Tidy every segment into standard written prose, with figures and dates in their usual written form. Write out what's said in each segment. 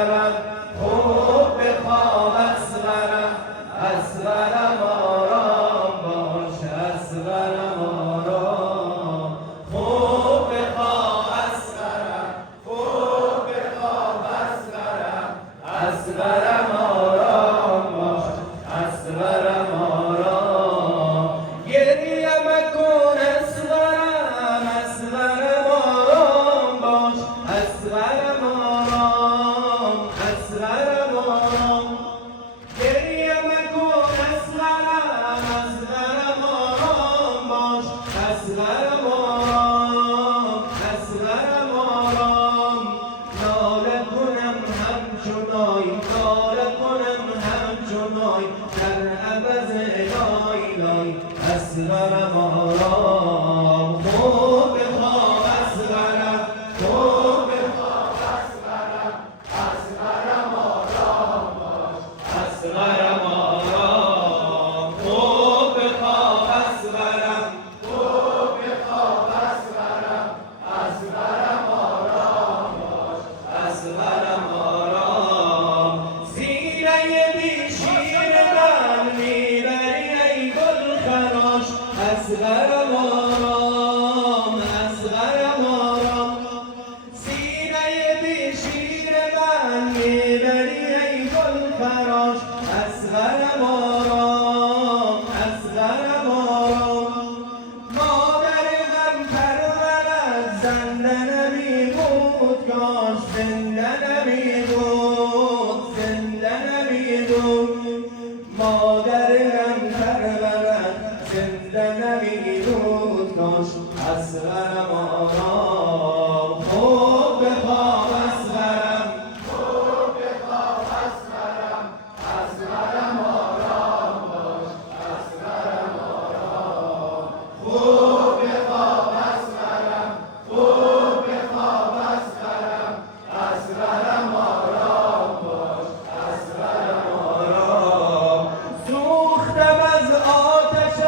خوب بخواب اصغرم، اصغرم آرام باش، اصغرم آرام. خوب بخواب اصغرم، خوب بخواب اصغرم، اصغرم آرام باش، اصغرم آرام. گریه مکن اصغرم، اصغرم آرام باش، اصغرم آرام، اصغرم آرام. گریه مکن اصغرم، اصغرم آرام باش، اصغرم آرام، اصغرم آرام. ناله کنم همچنای، ناله کنم همچنای، در عوض لای لای، اصغرم آرام. خوب بخواب اصغرم، خوب بخواب اصغرم، اصغرم آرام باش، اصغرم آرام. خوب بخواب اصغرم، خوب بخواب اصغرم، اصغرم آرام باش، اصغرم آرام. سینه بی شیر من میبری ای گلخراش، اصغرم آرام، اصغرم آرام. سینه بی شیر من میبری ای گلخراش، اصغرم آرام، اصغرم آرام. مادر غم پرورد زنده نمیبود کاش، زنده نمیبود، زنده نمیبود. مادر غم پرورد زنده نمیبود کاش، اصغرم آرام. خوب بخواب اصغرم، خوب بخواب اصغرم، اصغرم آرام باش، اصغرم آرام. خوب بخواب اصغرم، خوب بخواب اصغرم، اصغرم آرام باش، اصغرم آرام. سوختم از آتشت،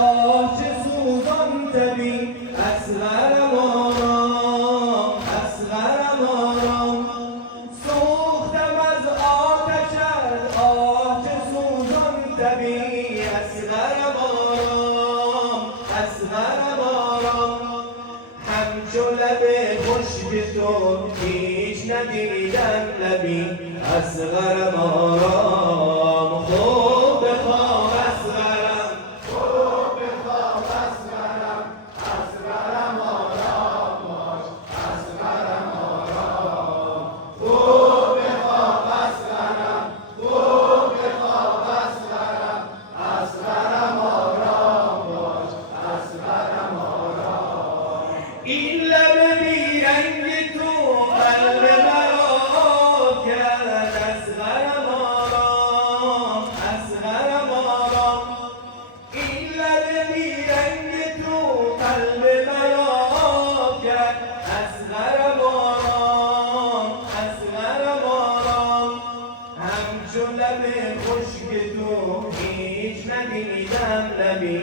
آتش سوزان تبی، اصغرم آرام، اصغرم آرام. سوختم از آتشت، آتش سوزان تبی، اصغرم آرام، اصغرم آرام. همچو لب خشک تو هیچ ندیدم لبی، اصغرم آرام. خوب بخواب اصغرم، خوب بخواب اصغرم، اصغرم آرام باش، اصغرم آرام. خوب بخواب اصغرم، خوب بخواب اصغرم، اصغرم آرام باش، اصغرم آرام. این لب بیرنگ تو قلب مرا آب کرد، اصغرم آرام، اصغرم آرام. این لب بیرنگ تو قلب مرا آب کرد، اصغرم آرام، اصغرم آرام. همچو لب خشک تو هیچ ندیدم لبی،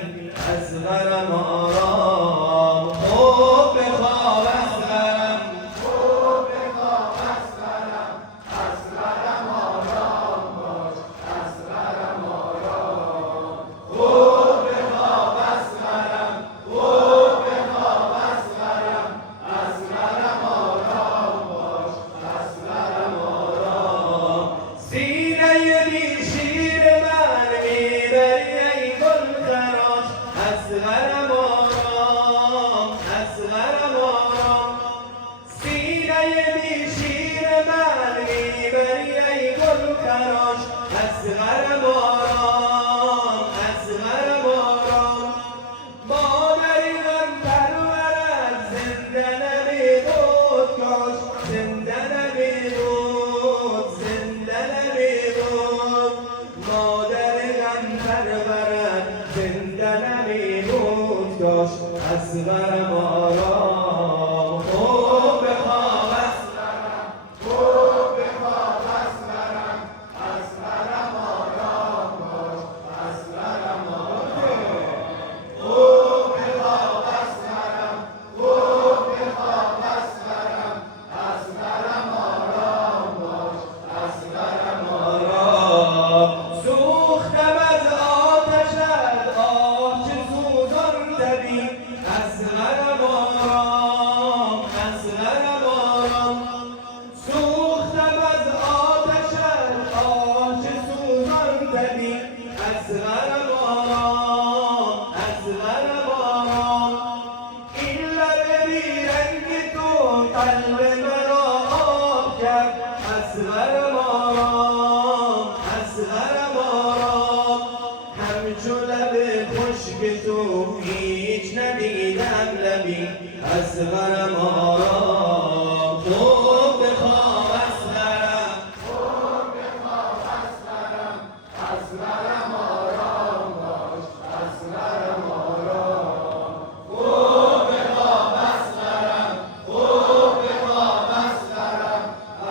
اصغرم آرام. خوب بخواب اصغرم، خوب بخواب اصغرم، اصغرم آرام باش، اصغرم آرام. خوب بخواب اصغرم، خوب بخواب اصغرم، اصغرم آرام باش، اصغرم آرام. سینه بی شیر من میبری ای گلخراش، اصغرم آرام، اصغرم آرام. سینه بی شیر من میبری ای گلخراش، اصغرم آرام، اصغرم آرام. مادر غم پرورد زنده نمیبود کاش، زنده نمیبود، زنده نمیبود. مادر غم پرورد زنده نمیبود کاش، اصغرم آرام. خوب بخواب اصغرم، خوب بخواب اصغرم، اصغرم آرام اصغرم آرام اصغرم آرام همچو لب خشک تو هیچ ندیدم لبی اصغرم آرام خوب بخواب اصغرم اصغرم آرام باش اصغرم آرام خوب بخواب اصغرم خوب بخواب اصغرم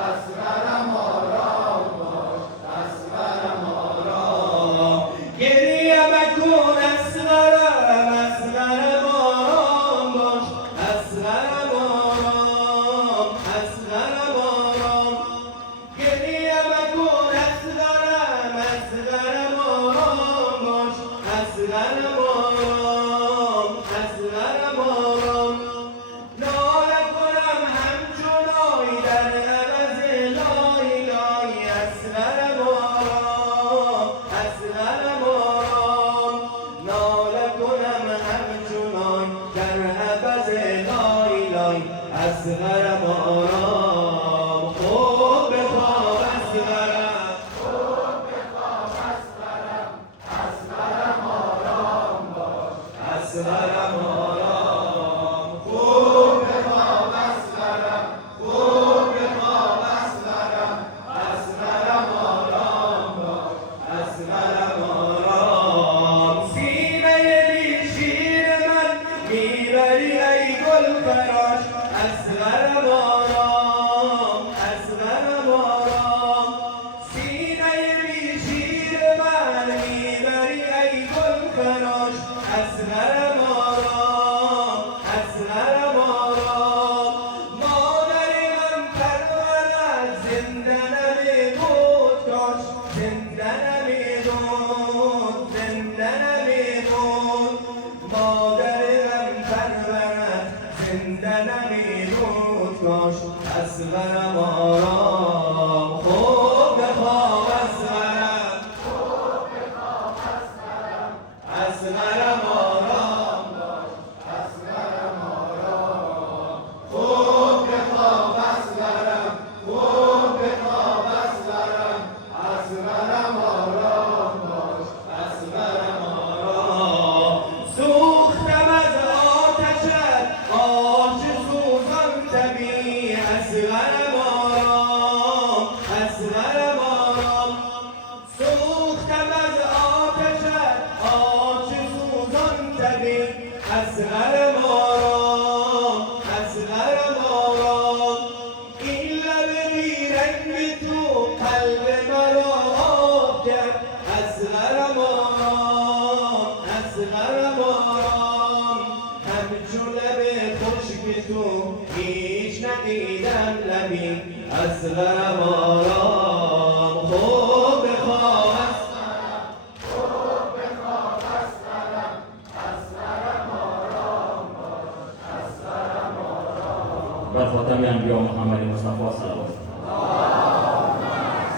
اصغرم آرام باش اصغرم آرام گریه مکن اصغرم اصغرم آرام باش اصغرم آرام اصغرم آرام گریه مکن اصغرم اصغرم آرام باش اصغرم آرام اصغرم آرام ناله کنم همچنان در عوض لای لای اصغرم آرام اصغرم آرام ناله کنم همچنان در عوض لای لای اصغرم آرام خوب بخواب اصغرم اصغرم آرام باش اصغرم آرام خوب بخواب اصغرم خوب بخواب اصغرم اصغرم آرام باش اصغرم آرام سینه بی شیر من میبری ای گل فراش اصغرم آرام اصغرم آرام سینه بی شیر من میبری ای گل فراش اصغرم آرام اصغرم آرام مادر غم پرورد زنده نمیمود کاش زنده نمیمود زنده نمیمود مادر غم پرورد زنده نمیمود کاش اصغرم آرام خوب بخواب اصغرم اصغرم آرام باش اصغرم آرام خوب بخواب اصغرم خوب بخواب اصغرم اصغرم آرام باش اصغرم آرام سوختم از آتشت آش سوزان طبیع اصغرم آرام اصغرم آرام سوختم از آتشت آش سوزان طبیع اصغرم آرام اصغرم آرام این لب بیرنگ تو قلب مرا آب کرد اصغرم آرام اصغرم آرام همچو لب خشک تو هیچ ندیدم لبی اصغرم آرام خوب بخواب بر خاتم انبیا محمد مصطفی صلی الله